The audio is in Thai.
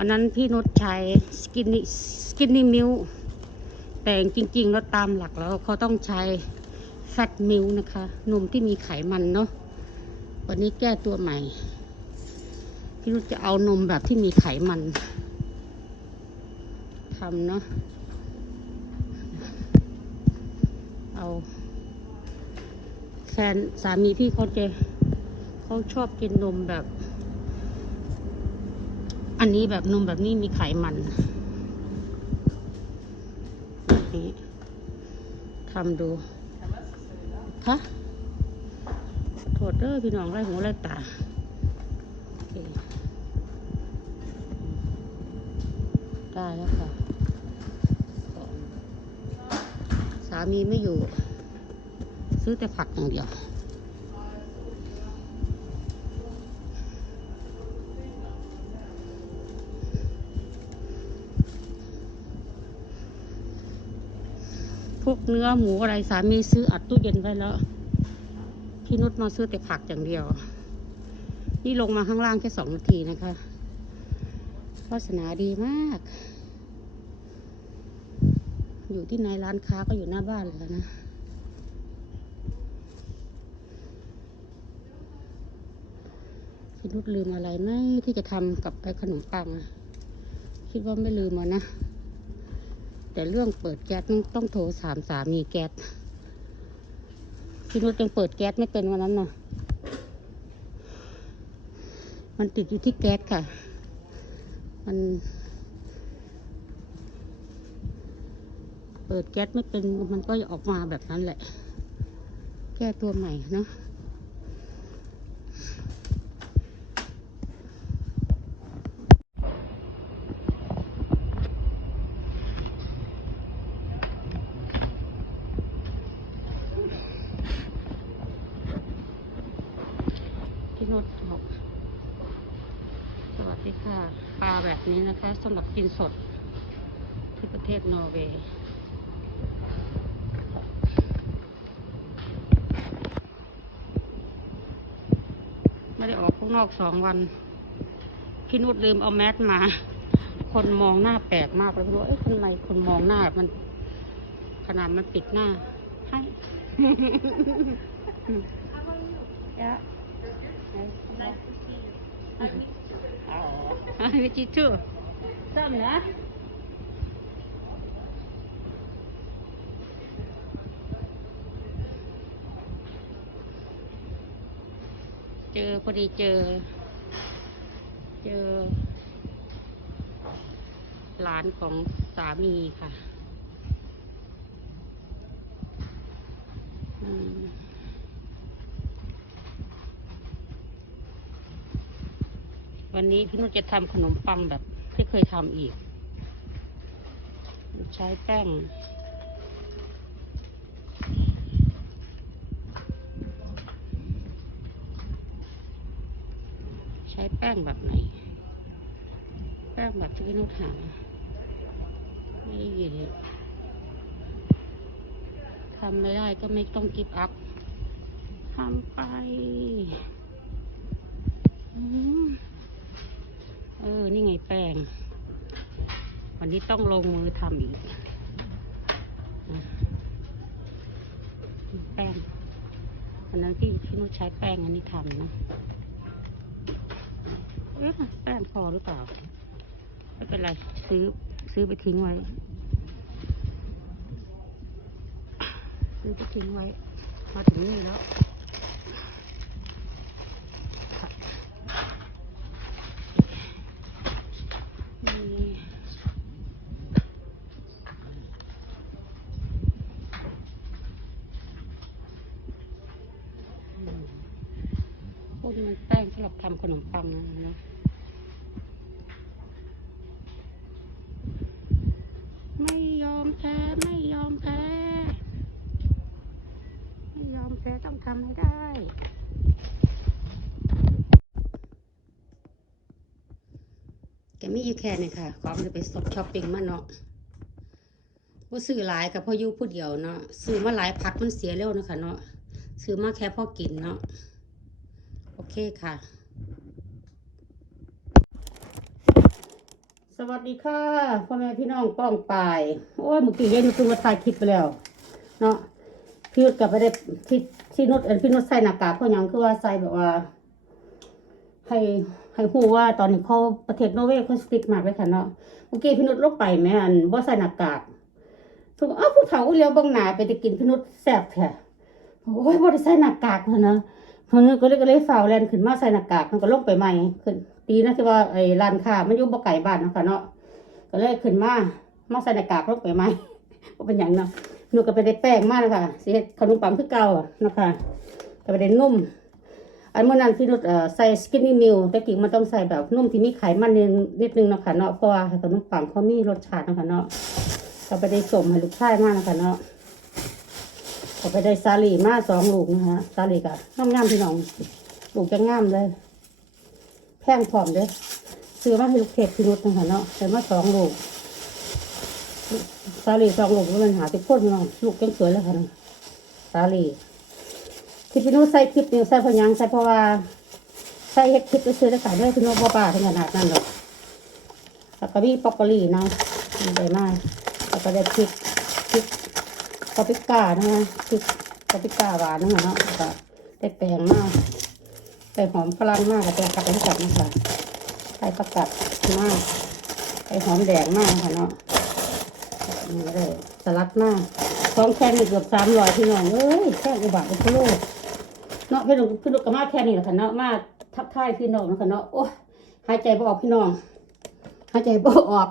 วันนั้นพี่นุชใช้สกินนี่สกินนี่มิลแต่จริงๆแล้วตามหลักแล้วเขาต้องใช้แฟตมิลนะคะ นมที่มีไขมันเนาะวันนี้แก้ตัวใหม่ พี่นุชจะเอานมแบบที่มีไขมันทำเนาะเอาแฟนสามีพี่เขาจะเขาชอบกินนมแบบ อันนี้แบบนมแบบนี้มีไขมันนี้ทำดูคะโทษเด้อพี่น้องไล่หูไล่ตาได้แล้วค่ะ สามีไม่อยู่ ซื้อแต่ผักอย่างเดียว พวกเนื้อหมูอะไรสามีซื้ออัดตู้เย็นไว้แล้ว พี่นุชมาซื้อแต่ผักอย่างเดียว นี่ลงมาข้างล่างแค่สองนาทีนะคะวาสนาดีมาก อยู่ที่ไหนร้านค้าก็อยู่หน้าบ้านเลยนะพี่นุชลืมอะไรไหมที่จะทำกับไอ้ขนมปัง คิดว่าไม่ลืมอะนะ แต่เรื่องเปิดแก๊สต้องโทรสามสามีแก๊สพี่นุชยังเปิดแก๊สไม่เป็นวันนั้นนะมันติดอยู่ที่แก๊สค่ะ มัน เปิดแก๊สไม่เป็นมันก็ออกมาแบบนั้นแหละ แก้ตัวใหม่เนาะ นุชบอกสวัสดีค่ะ ปลาแบบนี้นะคะสำหรับกินสดที่ประเทศนอร์เวย์ไม่ได้ออกข้างนอกสองวัน พี่นุชลืมเอาแมสมา คนมองหน้าแปลกมากเลยไม่รู้เอ๊ะทำไมคนมองหน้ามัน ขนาดมันปิดหน้าให้ Yeah. Nice to see you. I miss you. Oh, I miss you too. Come, yeah? เจอพอดีเจอ เจอ หลานของสามีค่ะ อืม วันนี้พี่นุชจะทำขนมปังแบบที่เคยทำอีก ใช้แป้งใช้แป้งแบบไหน แป้งแบบที่พี่นุชหาไม่ได้ยินทำไม่ได้ก็ไม่ต้องกิฟอัพทำไป อืม เออ นี่ไงแป้ง วันนี้ต้องลงมือทำอีก แป้งอันนั้นที่พี่นุชใช้แป้งอันนี้ทำนะเอ๊ะแป้งพอหรือเปล่า ไม่เป็นไรซื้อซื้อไปทิ้งไว้ ซื้อไปทิ้งไว้ มาถึงนี่แล้ว มีอืมพวก นี้มันแป้งสำหรับทำขนมปังนะนะไม่ยอมแพ้ไม่ยอมแพ้ไม่ยอมแพ้ต้องทำให้ได้แกไม่อยู่แค่นี่ค่ะของจะไปสดช้อปปิ้งมาเนาะว่าซื้อหลายกับพ่อยู่ผู้เดียวเนาะซื้อมาหลายพักมันเสียเร็วนะคะเนาะซื้อมาแค่พ่อกินเนาะ โอเคค่ะ สวัสดีค่ะพ่อแม่พี่น้องป้องปายโอ้ยเมื่อกี้ยายนุชเพิ่าถ่ายคลิปไปแล้ว เนาะพี่นุชกลับไปได้ที่ที่นุชเอ็นพี่นุชใส่หน้ากากเพราะหยังคือว่าใส่แบบว่า ให้ให้หูว่าตอนนี้เขาประเทศนอร์เวย์เขาสติ๊กมากเลยค่ะเนาะเมื่อกี้พี่นุชลงไปแม่อันว่าใส่หน้ากากถูกอ้าวผู้เฒ่าเลี้ยวบางหนาไปจะกินพี่นุชแซ่บแท้โอ้ยบ่ได้ใส่หน้ากากเลยนะ คนนึงก็เลยก็เลยฝ่าวแลนขึ้นมาใส่หน้ากากมันก็ลงไปใหม่ขึ้นตีนะที่ว่าไอ้ร้านค้ามันอยู่บ่ไกลบ้านเนาะค่ะเนาะก็เลยขึ้นมามาใส่หน้ากากลงไปใหม่บ่เป็นหยังเนาะหนูก็ไปได้แป้งมากนะคะสิเฮ็ดขนมปังคือเก่าอะนะคะก็ไปได้นุ่ม อันเมื่อนั้นพี่นุชเอ่อใส่สกินนี่มิลแต่กิ่งมันต้องใส่แบบนุ่มที่มีไขมันนิดนึงเนาะค่ะเนาะเพราะว่าขนมปังเขามีรสชาติเนาะค่ะเนาะก็ไปได้สมให้ลูกชายมากนะคะเนาะ ก็ไปได้ซาลีมาสองลูกนะคะซาลีกะงามงามพี่น้อง ลูกจะงามเลย แพงพร้อมเด้อซื้อมาให้ลูกเทพพี่นุชนะคะเนาะแต่มาสองลูกซาลีสองลูกมันหาติดพ่นพี่น้อง ลูกยังสวยเลยค่ะนะซาลีที่พี่นุ้ใส่คลิปนี่ใส่พยังใส่เพราะว่าใส่เฮ็ดคลิปไปซื้อได้ขายด้วยพี่นุ้บ่บ้าถึงขนาดนั้นหรอกแล้วก็มีปอกโกลีนะมีได้มากแล้วก็ได้พริกพริกปาปริก้านะคะพริกปาปริก้าหวานนะคะเนาะแล้วก็ได้แปลงมากใส่หอมฝรั่งมากกับแปลงกัดให้กัดนะคะใส่ประกัดมากใส่หอมแดงมากค่ะเนาะนี่เลยสลัดมากของแค่นี้เกือบสามร้อยพี่น้องเอ้ยแค่อุบาทอุปโลกเนาะพี่น้องพี่น้องก็มาแค่นี้แหละค่ะเนาะมาทักทายพี่น้องนะค่ะเนาะโอ้หายใจบ่ออกพี่น้องหายใจบ่ออก